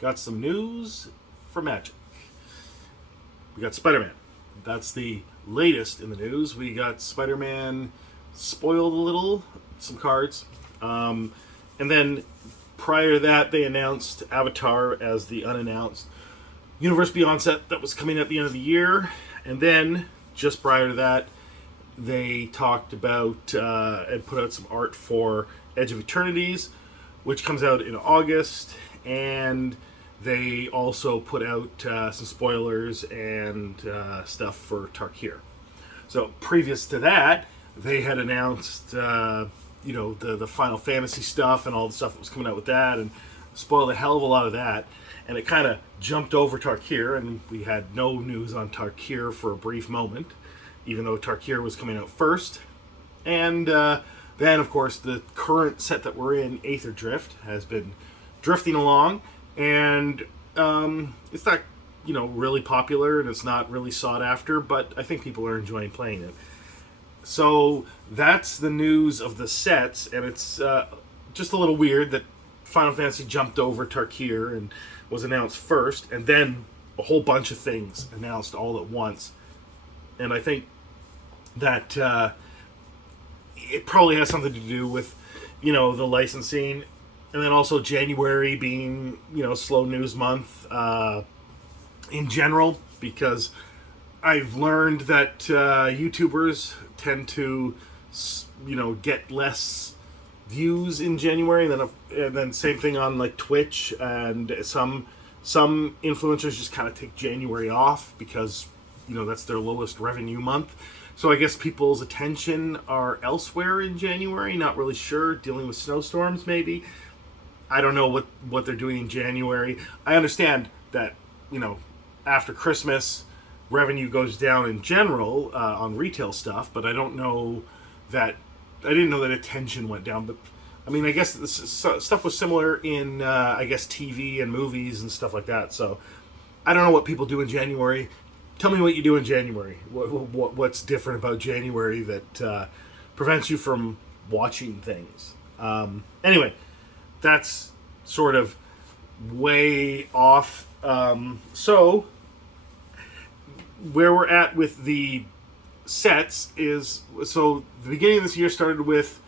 got some news for Magic. We got Spider-Man. That's the latest in the news. We got Spider-Man spoiled a little, some cards. And then prior to that, they announced Avatar as the unannounced Universe Beyond set that was coming at the end of the year. And then, just prior to that, they talked about and put out some art for Edge of Eternities, which comes out in August. And they also put out some spoilers and stuff for Tarkir. So previous to that, they had announced, the Final Fantasy stuff and all the stuff that was coming out with that, and spoiled a hell of a lot of that. And it kind of jumped over Tarkir, and we had no news on Tarkir for a brief moment, even though Tarkir was coming out first. And then, of course, the current set that we're in, Aether Drift, has been drifting along, and it's not, really popular, and it's not really sought after, but I think people are enjoying playing it. So that's the news of the sets, and it's just a little weird that Final Fantasy jumped over Tarkir and was announced first, and then a whole bunch of things announced all at once. And I think that it probably has something to do with, the licensing, and then also January being, slow news month in general, because I've learned that YouTubers tend to, get less views in January, and then same thing on like Twitch, and some influencers just kind of take January off because that's their lowest revenue month. So I guess people's attention are elsewhere in January. Not really sure, dealing with snowstorms maybe. I don't know what they're doing in January. I understand that after Christmas revenue goes down in general on retail stuff, but I didn't know that attention went down. But I mean, I guess this stuff was similar in TV and movies and stuff like that. So I don't know what people do in January. Tell me what you do in January. What's different about January that prevents you from watching things? Anyway, that's sort of way off. So where we're at with the sets is, so the beginning of this year started with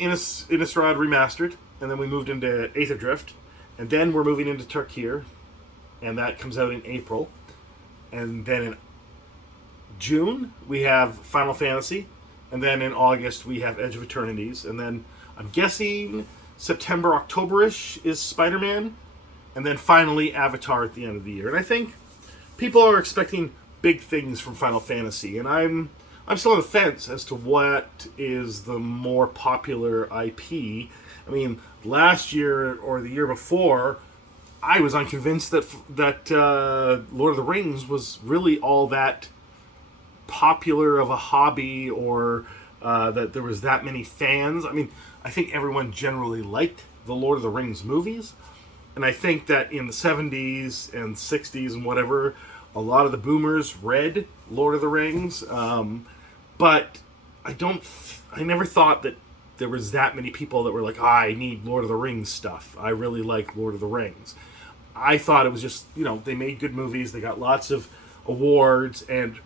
Innistrad Remastered, and then we moved into Aether Drift, and then we're moving into Tarkir, and that comes out in April. And then in June, we have Final Fantasy, and then in August, we have Edge of Eternities, and then I'm guessing September, October-ish is Spider-Man, and then finally Avatar at the end of the year. And I think people are expecting big things from Final Fantasy, and I'm still on the fence as to what is the more popular IP. I mean, last year or the year before, I was unconvinced that Lord of the Rings was really all that popular of a hobby, or that there was that many fans. I mean, I think everyone generally liked the Lord of the Rings movies, and I think that in the 70s and 60s and whatever, a lot of the boomers read Lord of the Rings, but I never thought that there was that many people that were like, I need Lord of the Rings stuff. I really like Lord of the Rings. I thought it was just, they made good movies, they got lots of awards, and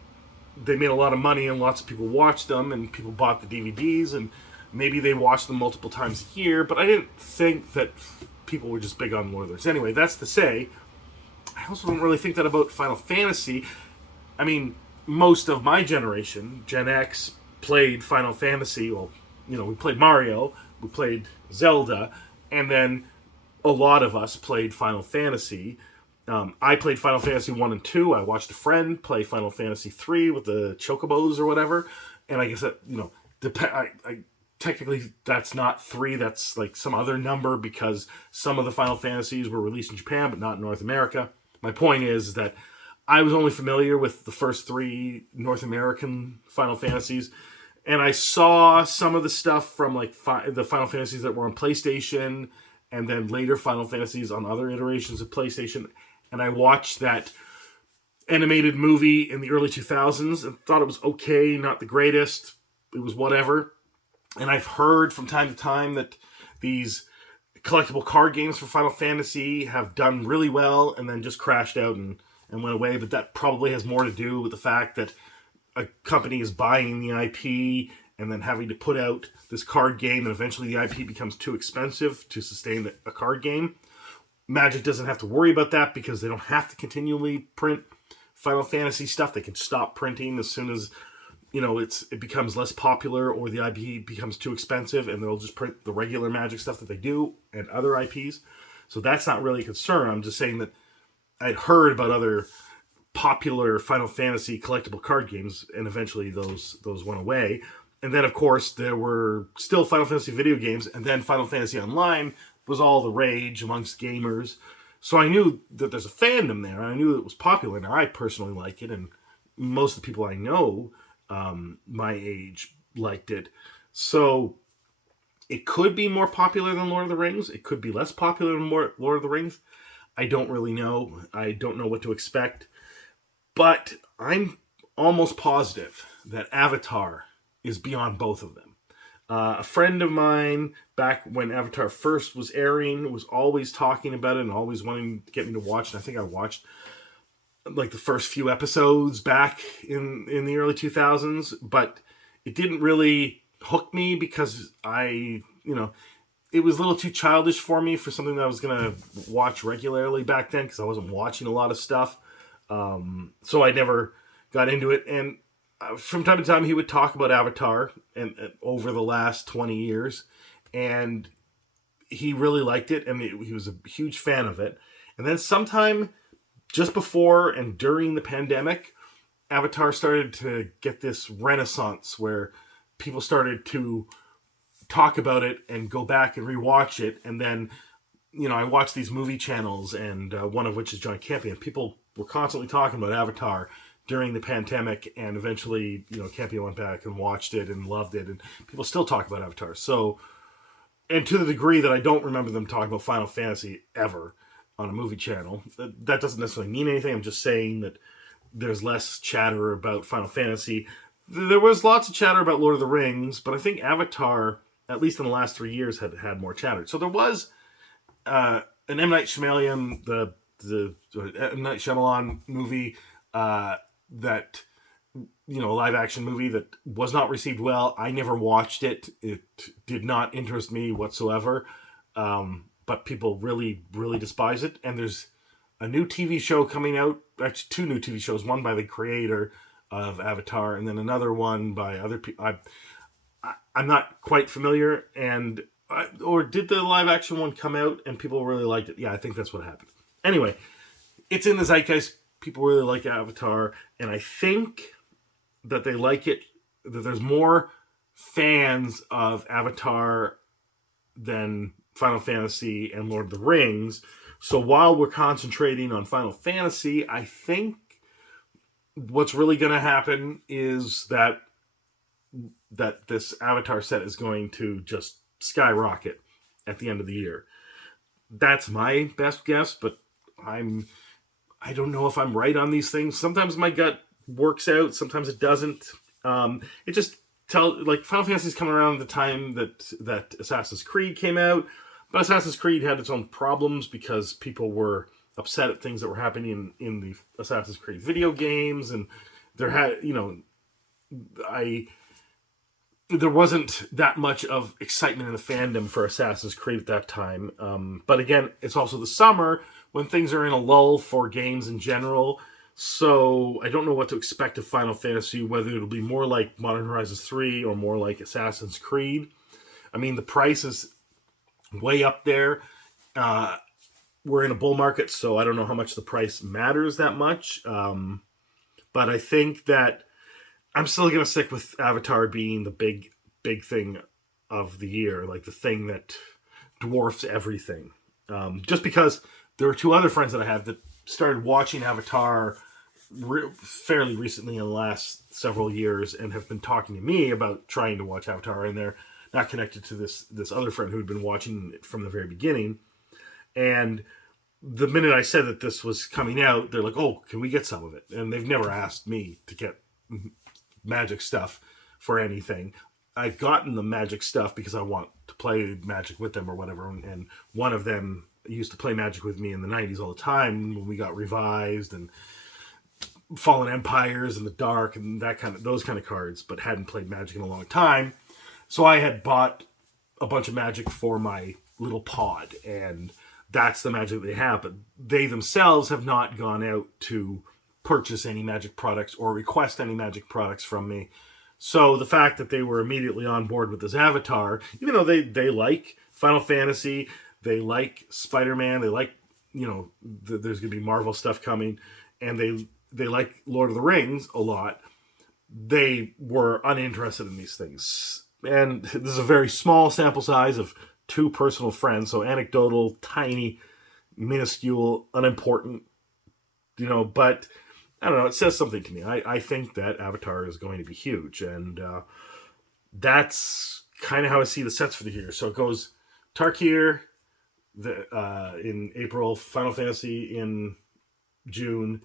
they made a lot of money, and lots of people watched them, and people bought the DVDs, and maybe they watched them multiple times a year, but I didn't think that people were just big on Lord of the Rings. Anyway, that's to say, I also don't really think that about Final Fantasy. I mean, most of my generation, Gen X, played Final Fantasy. Well, we played Mario, we played Zelda, and then a lot of us played Final Fantasy. I played Final Fantasy 1 and 2. I watched a friend play Final Fantasy 3 with the Chocobos or whatever. And I guess that, technically that's not 3, that's like some other number, because some of the Final Fantasies were released in Japan, but not in North America. My point is that I was only familiar with the first 3 North American Final Fantasies, and I saw some of the stuff from like the Final Fantasies that were on PlayStation, and then later Final Fantasies on other iterations of PlayStation, and I watched that animated movie in the early 2000s and thought it was okay, not the greatest, it was whatever. And I've heard from time to time that these collectible card games for Final Fantasy have done really well and then just crashed out and went away. But that probably has more to do with the fact that a company is buying the IP and then having to put out this card game, and eventually the IP becomes too expensive to sustain a card game. Magic doesn't have to worry about that because they don't have to continually print Final Fantasy stuff. They can stop printing as soon as it becomes less popular or the IP becomes too expensive, and they'll just print the regular Magic stuff that they do and other IPs. So that's not really a concern. I'm just saying that I'd heard about other popular Final Fantasy collectible card games, and eventually those went away. And then, of course, there were still Final Fantasy video games, and then Final Fantasy Online was all the rage amongst gamers. So I knew that there's a fandom there. I knew it was popular, and I personally like it, and most of the people I know my age liked it. So it could be more popular than Lord of the Rings. It could be less popular than Lord of the Rings. I don't really know. I don't know what to expect. But I'm almost positive that Avatar is beyond both of them. A friend of mine, back when Avatar first was airing, was always talking about it and always wanting to get me to watch it. I think I watched like the first few episodes back in the early 2000s, but it didn't really hook me because it was a little too childish for me for something that I was going to watch regularly back then, because I wasn't watching a lot of stuff. So I never got into it. And from time to time, he would talk about Avatar and over the last 20 years, and he really liked it, and he was a huge fan of it. And then sometime just before and during the pandemic, Avatar started to get this renaissance where people started to talk about it and go back and rewatch it. And then, I watched these movie channels, and one of which is John Campion. People were constantly talking about Avatar during the pandemic, and eventually, Campion went back and watched it and loved it, and people still talk about Avatar. So, and to the degree that I don't remember them talking about Final Fantasy ever on a movie channel, that doesn't necessarily mean anything. I'm just saying that there's less chatter about Final Fantasy. There was lots of chatter about Lord of the Rings, but I think Avatar, at least in the last 3 years, had more chatter. So there was an M. Night Shyamalan, the M. Night Shyamalan movie that, a live action movie that was not received well. I never watched it. It did not interest me whatsoever. But people really, really despise it. And there's a new TV show coming out, actually 2 new TV shows, one by the creator of Avatar, and then another one by other people. I'm not quite familiar, or did the live action one come out and people really liked it? Yeah, I think that's what happened. Anyway, it's in the zeitgeist. People really like Avatar, and I think that they like it, that there's more fans of Avatar than Final Fantasy and Lord of the Rings. So while we're concentrating on Final Fantasy, I think what's really going to happen is that this Avatar set is going to just skyrocket at the end of the year. That's my best guess, but I don't know if I'm right on these things. Sometimes my gut works out, sometimes it doesn't. It just Final Fantasy's coming around at the time that Assassin's Creed came out. But Assassin's Creed had its own problems because people were upset at things that were happening in the Assassin's Creed video games, and there wasn't that much of excitement in the fandom for Assassin's Creed at that time. But again, it's also the summer when things are in a lull for games in general. So I don't know what to expect of Final Fantasy, whether it'll be more like Modern Horizons 3 or more like Assassin's Creed. I mean, the price is way up there. We're in a bull market, so I don't know how much the price matters that much. But I think that I'm still going to stick with Avatar being the big thing of the year, like the thing that dwarfs everything. Just because there were 2 other friends that I have that started watching Avatar fairly recently in the last several years and have been talking to me about trying to watch Avatar, and they're not connected to this other friend who had been watching it from the very beginning. And the minute I said that this was coming out, they're like, "Oh, can we get some of it?" And they've never asked me to get Magic stuff for anything. I've gotten the Magic stuff because I want to play Magic with them or whatever. And one of them used to play Magic with me in the 90s all the time when we got Revised and Fallen Empires and the Dark and those kind of cards, but hadn't played Magic in a long time. So I had bought a bunch of Magic for my little pod, and that's the Magic they have. But they themselves have not gone out to purchase any Magic products or request any Magic products from me. So the fact that they were immediately on board with this Avatar, even though they like Final Fantasy, they like Spider-Man, they like, there's going to be Marvel stuff coming, and they like Lord of the Rings a lot, they were uninterested in these things. And this is a very small sample size of 2 personal friends, so anecdotal, tiny, minuscule, unimportant, but I don't know, it says something to me. I think that Avatar is going to be huge, and that's kind of how I see the sets for the year. So it goes Tarkir in April, Final Fantasy in June,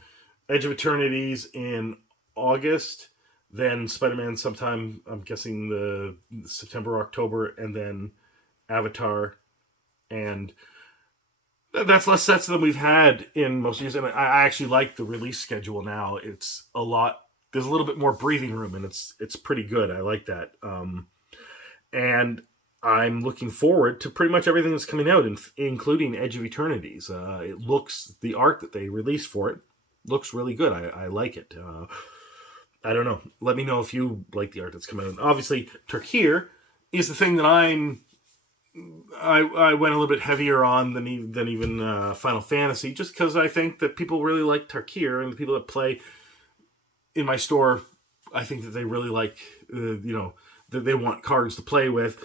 Edge of Eternities in August, then Spider-Man sometime, I'm guessing the September, October, and then Avatar. And that's less sets than we've had in most years. And I actually like the release schedule now. It's a lot, there's a little bit more breathing room, and it's pretty good. I like that. And I'm looking forward to pretty much everything that's coming out, including Edge of Eternities. The art that they released for it looks really good. I like it. I don't know. Let me know if you like the art that's coming out. Obviously, Tarkir is the thing that I went a little bit heavier on than even Final Fantasy, just because I think that people really like Tarkir, and the people that play in my store, I think that they really like, that they want cards to play with,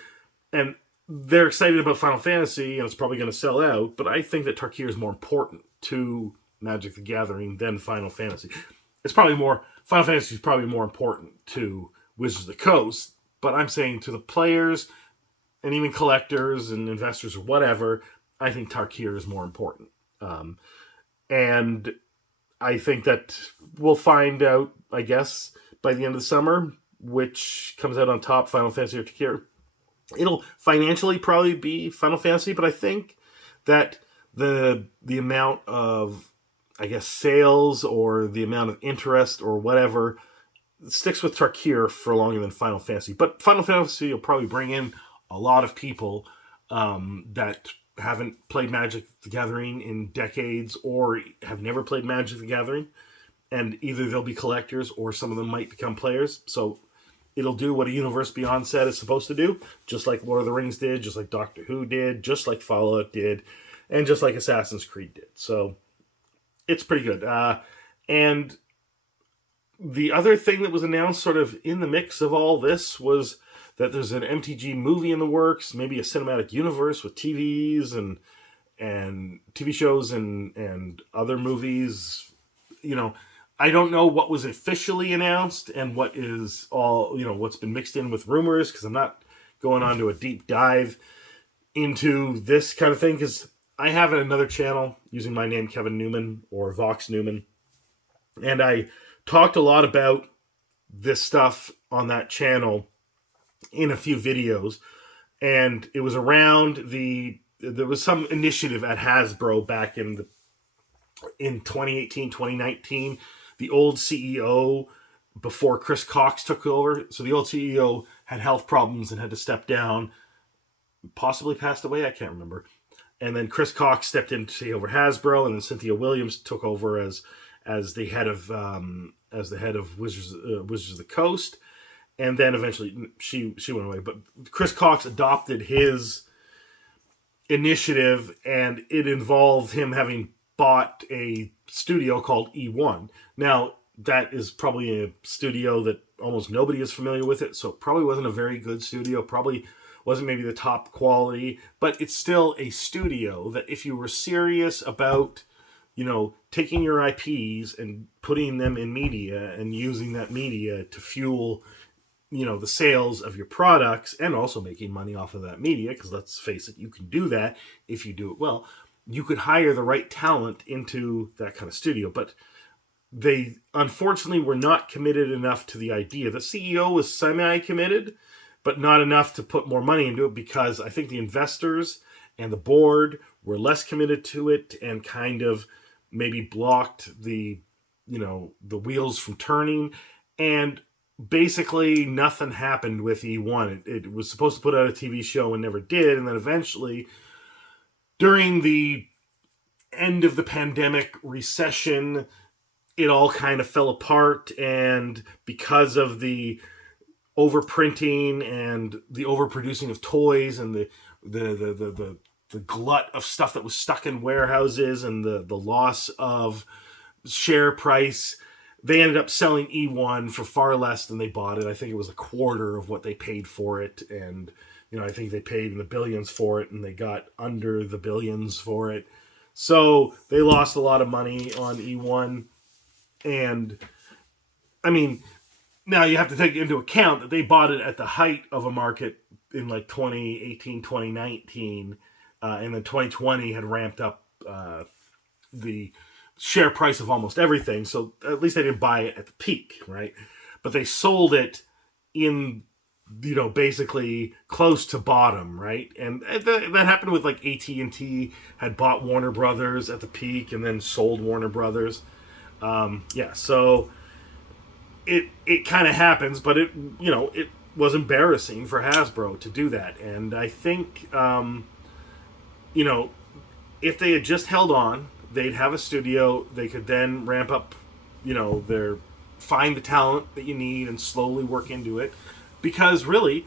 and they're excited about Final Fantasy, and it's probably going to sell out, but I think that Tarkir is more important to Magic the Gathering than Final Fantasy. Final Fantasy is probably more important to Wizards of the Coast, but I'm saying to the players and even collectors and investors or whatever, I think Tarkir is more important. And I think that we'll find out, I guess, by the end of the summer, which comes out on top, Final Fantasy or Tarkir. It'll financially probably be Final Fantasy, but I think that the amount of, I guess, sales or the amount of interest or whatever sticks with Tarkir for longer than Final Fantasy. But Final Fantasy will probably bring in a lot of people that haven't played Magic the Gathering in decades or have never played Magic the Gathering. And either they'll be collectors or some of them might become players. So it'll do what a Universe Beyond set is supposed to do, just like Lord of the Rings did, just like Doctor Who did, just like Fallout did, and just like Assassin's Creed did. So it's pretty good. And the other thing that was announced sort of in the mix of all this was that there's an MtG movie in the works, maybe a cinematic universe with TVs and TV shows and other movies. I don't know what was officially announced and what is all, what's been mixed in with rumors, because I'm not going on to a deep dive into this kind of thing, because I have another channel using my name, Kevin Newman, or Vox Newman, and I talked a lot about this stuff on that channel in a few videos, and it was around there was some initiative at Hasbro back in 2018, 2019. The old CEO, before Chris Cox took over, so the old CEO had health problems and had to step down, possibly passed away, I can't remember. And then Chris Cox stepped in to take over Hasbro, and then Cynthia Williams took over as the head of Wizards of the Coast, and then eventually she went away. But Chris Cox adopted his initiative, and it involved him having bought a studio called E1. Now, that is probably a studio that almost nobody is familiar with it, so it probably wasn't a very good studio, probably wasn't maybe the top quality, but it's still a studio that if you were serious about, taking your IPs and putting them in media and using that media to fuel, the sales of your products and also making money off of that media, because let's face it, you can do that if you do it well. You could hire the right talent into that kind of studio, but they unfortunately were not committed enough to the idea. The CEO was semi-committed, but not enough to put more money into it, because I think the investors and the board were less committed to it and kind of maybe blocked the the wheels from turning. And basically nothing happened with E1. It was supposed to put out a TV show and never did, and then eventually during the end of the pandemic recession, it all kind of fell apart, and because of the overprinting and the overproducing of toys and the glut of stuff that was stuck in warehouses and the loss of share price, they ended up selling E1 for far less than they bought it. I think it was a quarter of what they paid for it, and I think they paid in the billions for it, and they got under the billions for it. So they lost a lot of money on E1. And I mean, now you have to take into account that they bought it at the height of a market in like 2018, 2019, and then 2020 had ramped up the share price of almost everything. So at least they didn't buy it at the peak, right? But they sold it in, basically close to bottom, right? And that happened with like AT&T had bought Warner Brothers at the peak and then sold Warner Brothers. So it kind of happens, but it was embarrassing for Hasbro to do that. And I think, if they had just held on, they'd have a studio. They could then ramp up, find the talent that you need and slowly work into it. Because really,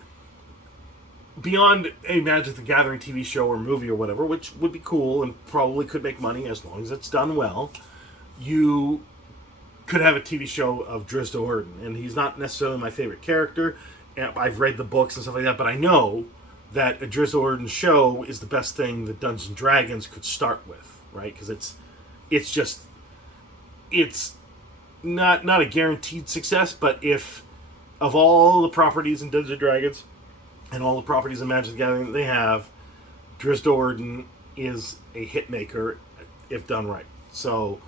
beyond a Magic the Gathering TV show or movie or whatever, which would be cool and probably could make money as long as it's done well, you could have a TV show of Drizzt Do'Urden. And he's not necessarily my favorite character. And I've read the books and stuff like that, but I know that a Drizzt Do'Urden show is the best thing that Dungeons & Dragons could start with, right? Because it's not a guaranteed success, but if of all the properties in Dungeons & Dragons and all the properties in Magic the Gathering that they have, Drizzt Do'Urden is a hit maker if done right. So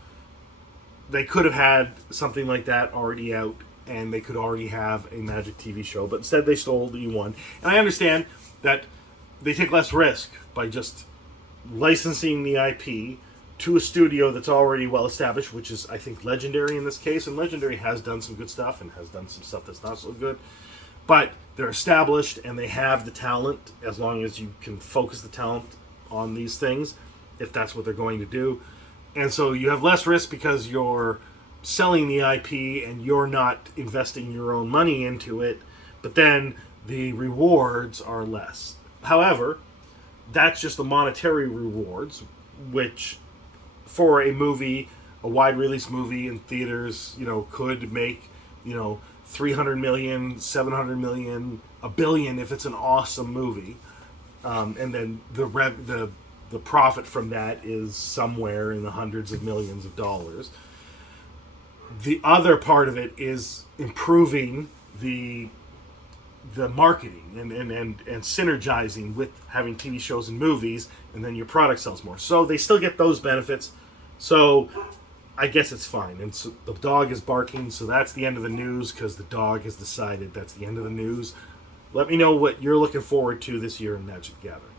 they could have had something like that already out, and they could already have a Magic TV show, but instead they sold E1. And I understand that they take less risk by just licensing the IP to a studio that's already well established, which is, I think, Legendary in this case. And Legendary has done some good stuff and has done some stuff that's not so good. But they're established and they have the talent, as long as you can focus the talent on these things, if that's what they're going to do. And so you have less risk because you're selling the IP and you're not investing your own money into it, but then the rewards are less. However, that's just the monetary rewards, which for a movie, a wide release movie in theaters, could make, 300 million, 700 million, a billion if it's an awesome movie. And then the profit from that is somewhere in the hundreds of millions of dollars. The other part of it is improving the marketing and synergizing with having TV shows and movies, and then your product sells more. So they still get those benefits. So I guess it's fine. And so the dog is barking, so that's the end of the news, because the dog has decided that's the end of the news. Let me know what you're looking forward to this year in Magic the Gathering.